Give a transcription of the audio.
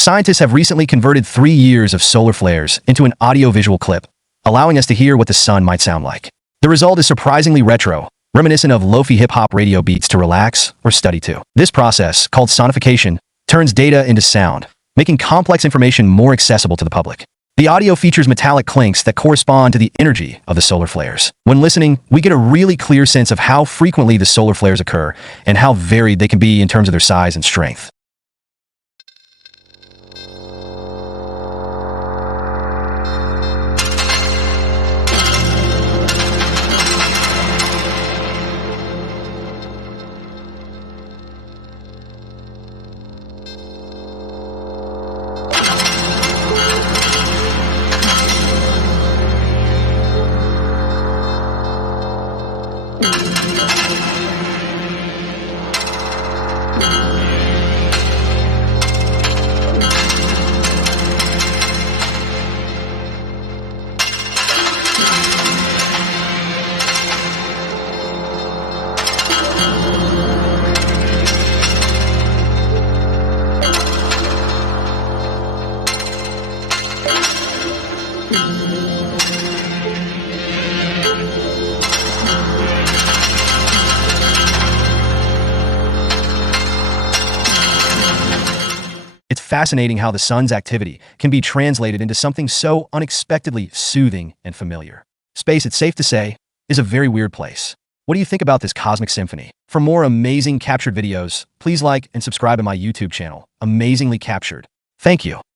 Scientists have recently converted 3 years of solar flares into an audio-visual clip, allowing us to hear what the sun might sound like. The result is surprisingly retro, reminiscent of lofi hip-hop radio beats to relax or study to. This process, called sonification, turns data into sound, making complex information more accessible to the public. The audio features metallic clinks that correspond to the energy of the solar flares. When listening, we get a really clear sense of how frequently the solar flares occur and how varied they can be in terms of their size and strength. It's fascinating how the sun's activity can be translated into something so unexpectedly soothing and familiar. Space, it's safe to say, is a very weird place. What do you think about this cosmic symphony? For more amazing captured videos, please like and subscribe to my YouTube channel, Amazingly Captured. Thank you.